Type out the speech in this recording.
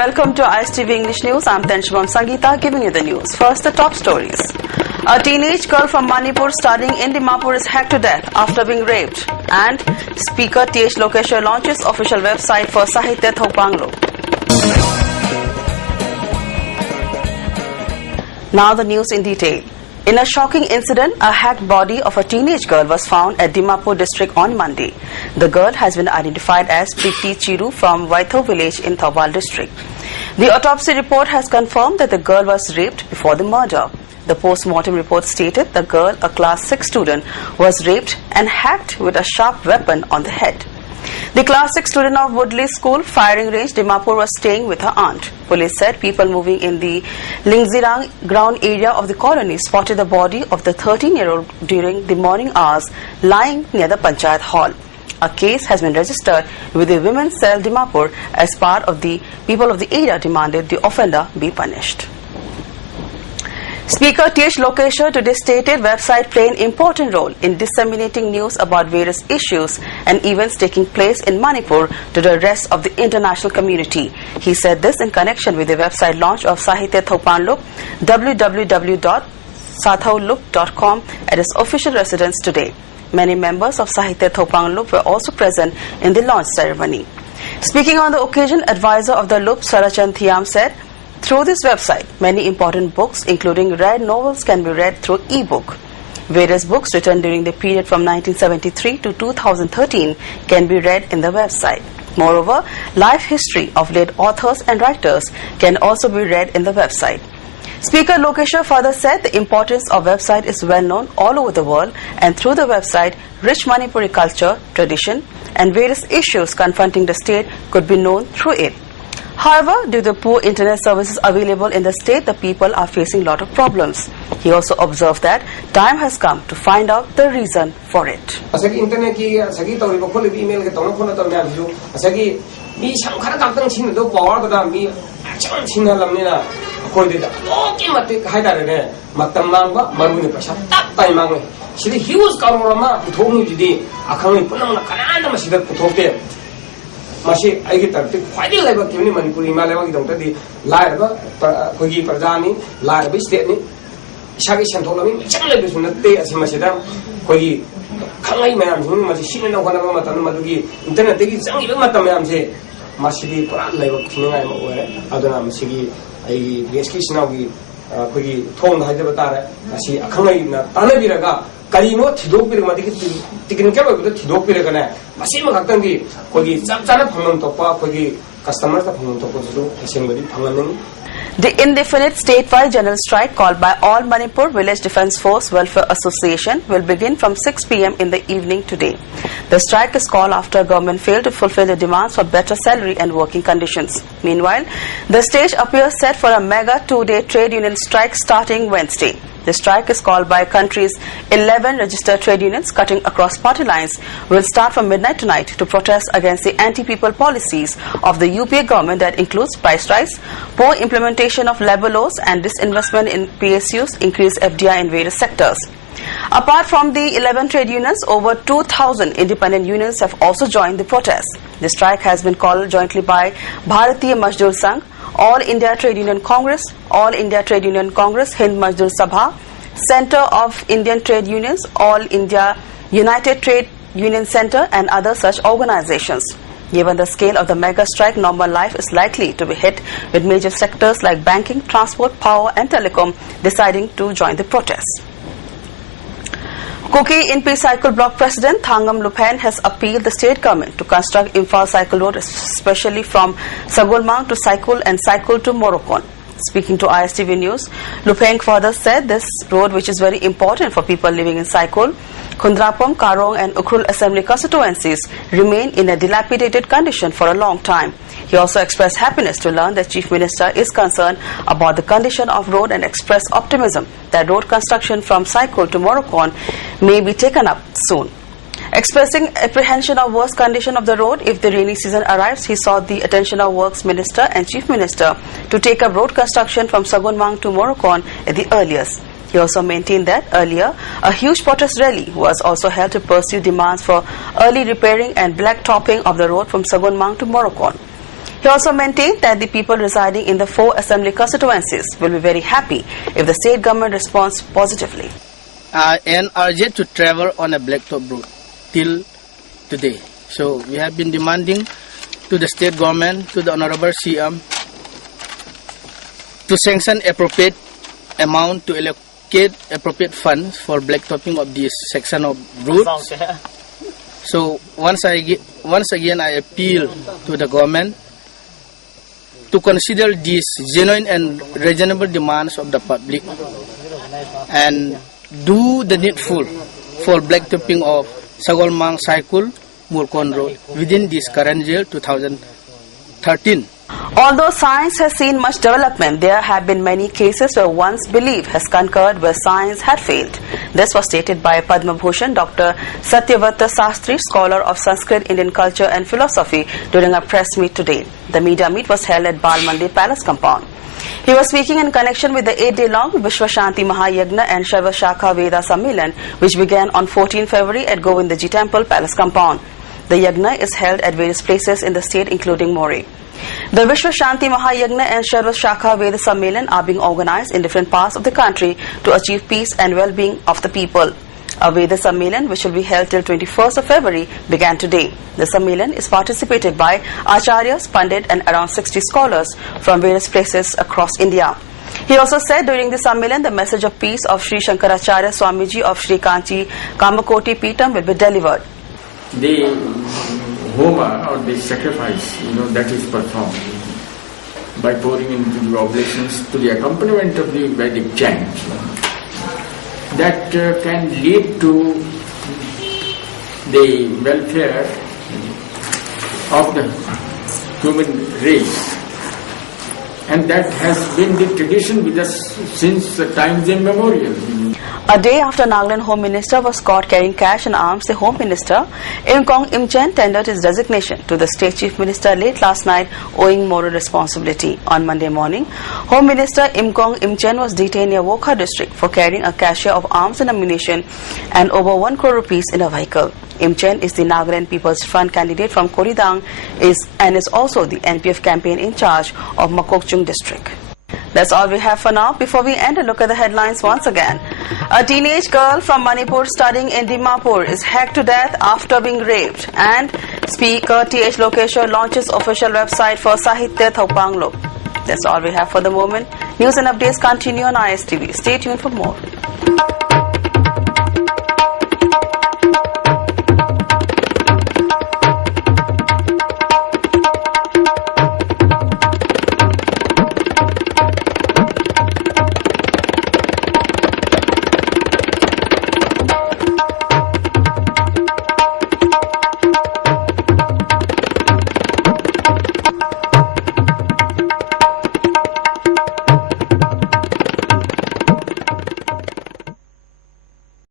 welcome to ISTV English News. I'm Tenshubam Sangeeta giving you the news. First, the top stories. A teenage girl from Manipur studying in Dimapur is hacked to death after being raped. And Speaker T.H. Lokeshwar launches official website for Sahitya Thopanglo. Now the news in detail. In a shocking incident, a hacked body of a teenage girl was found at Dimapur district on Monday. The girl has been identified as Preeti Chiru from Vaitho village in Thoubal district. The autopsy report has confirmed that the girl was raped before the murder. The post-mortem report stated the girl, a class 6 student, was raped and hacked with a sharp weapon on the head. The class 6 student of Woodley School firing range Dimapur was staying with her aunt. Police said people moving in the Lingzirang ground area of the colony spotted the body of the 13-year-old during the morning hours lying near the Panchayat hall. A case has been registered with the Women's Cell Dimapur as part of the people of the area demanded the offender be punished. Speaker T.H. Lokeshwar today stated website play an important role in disseminating news about various issues and events taking place in Manipur to the rest of the international community. He said this in connection with the website launch of Sahitya Thopanglo, www.sathauluk.com at its official residence today. Many members of Sahitya Thopanglo were also present in the launch ceremony. Speaking on the occasion, advisor of the Loop, Sarachan Thiam, said, through this website, many important books, including rare novels, can be read through e-book. Various books written during the period from 1973 to 2013 can be read in the website. Moreover, life history of late authors and writers can also be read in the website. Speaker Lokeshwar further said the importance of website is well known all over the world, and through the website, rich Manipuri culture, tradition, and various issues confronting the state could be known through it. However, due to poor internet services available in the state, the people are facing a lot of problems. He also observed that time has come to find out the reason for it. Internet email Mashi, I get quite a level of Manipuri, Malawi, don't the Lava, Kogi Pradani, Lava State, Shagi Santolami, Chandler between the day as Masidam, Kogi, Kalai Mam, Machine and Wanama Madugi, Internet, it's only Matamam say, Mashi, level of King, I'm aware, Adonam Sigi, a Yeskis now we Kogi, Tom Hyderabad, Mashi, Akamai, Tanabiraga. Karino Tidopir taking care of the Tidopiragana. Masima Hatangi, Kogi, Zaptana Pamantopa, Kogi, customers of Pamantopo, assembly, Pangamin. The indefinite statewide general strike called by all Manipur Village Defence Force Welfare Association will begin from 6 p.m. in the evening today. The strike is called after government failed to fulfill the demands for better salary and working conditions. Meanwhile, the stage appears set for a mega 2-day trade union strike starting Wednesday. The strike is called by country's 11 registered trade unions cutting across party lines will start from midnight tonight to protest against the anti-people policies of the UPA government that includes price rise, poor implementation of labor laws and disinvestment in PSUs, increased FDI in various sectors. Apart from the 11 trade unions, over 2,000 independent unions have also joined the protest. The strike has been called jointly by Bharatiya Mazdoor Sangh, All India Trade Union Congress, All India Trade Union Congress, Hind Mazdoor Sabha, Center of Indian Trade Unions, All India United Trade Union Center and other such organizations. Given the scale of the mega strike, normal life is likely to be hit, with major sectors like banking, transport, power and telecom deciding to join the protest. Kuki Inpi Cycle Block President Thangam Lupeng has appealed the state government to construct Imphal Cycle Road, especially from Sagolmang to Saikul and Saikul to Morocon. Speaking to ISTV News, Lupeng further said this road, which is very important for people living in Saikul, Kundrapam, Karong and Ukhrul Assembly constituencies, remain in a dilapidated condition for a long time. He also expressed happiness to learn that Chief Minister is concerned about the condition of road and expressed optimism that road construction from Saikul to Morocon may be taken up soon. Expressing apprehension of worse condition of the road if the rainy season arrives, he sought the attention of Works Minister and Chief Minister to take up road construction from Sagolmang to Morocon at the earliest. He also maintained that earlier a huge protest rally was also held to pursue demands for early repairing and black topping of the road from Sagolmang to Morocon. He also maintained that the people residing in the 4 assembly constituencies will be very happy if the state government responds positively. And are yet to travel on a blacktop route till today. So we have been demanding to the state government, to the Honorable CM, to sanction appropriate amount to allocate appropriate funds for blacktopping of this section of routes. So once again I appeal to the government to consider these genuine and reasonable demands of the public and do the needful for blacktopping of Sagolmang Cycle Murkon Road within this current year 2013. Although science has seen much development, there have been many cases where one's belief has concurred where science had failed. This was stated by Padma Bhushan Dr. Satyavrata Sastry, scholar of Sanskrit, Indian culture and philosophy, during a press meet today. The media meet was held at Bal Mandir Palace compound. He was speaking in connection with the 8-day-long Vishwa Shanti Mahayagna and Shaiva Shakha Veda Sammelan, which began on 14 February at Govindaji Temple Palace compound. The yagna is held at various places in the state, including Moreh. The Vishwa Shanti Mahayagna and Shaiva Shakha Veda Sammelan are being organized in different parts of the country to achieve peace and well-being of the people. A Veda Sammelan, which will be held till 21st of February, began today. The Sammelan is participated by Acharyas, Pandit and around 60 scholars from various places across India. He also said during the Sammelan, the message of peace of Sri Shankaracharya Swamiji of Sri Kanchi Kamakoti Peetham will be delivered. The homa or the sacrifice, that is performed by pouring into the oblations to the accompaniment of the Vedic chant, that can lead to the welfare of the human race, and that has been the tradition with us since times immemorial. A day after Nagaland Home Minister was caught carrying cash and arms, the Home Minister, Imkong Imchen, tendered his resignation to the State Chief Minister late last night, owing moral responsibility. On Monday morning, Home Minister Imkong Imchen was detained near Wokha district for carrying a cache of arms and ammunition and over 1 crore rupees in a vehicle. Imchen is the Nagaland People's Front candidate from Koridang and is also the NPF campaign in charge of Makokchung district. That's all we have for now. Before we end, a look at the headlines once again. A teenage girl from Manipur studying in Dimapur is hacked to death after being raped. And Speaker T.H. Lokeshwar launches official website for Sahitya Thopanglo. That's all we have for the moment. News and updates continue on ISTV. Stay tuned for more.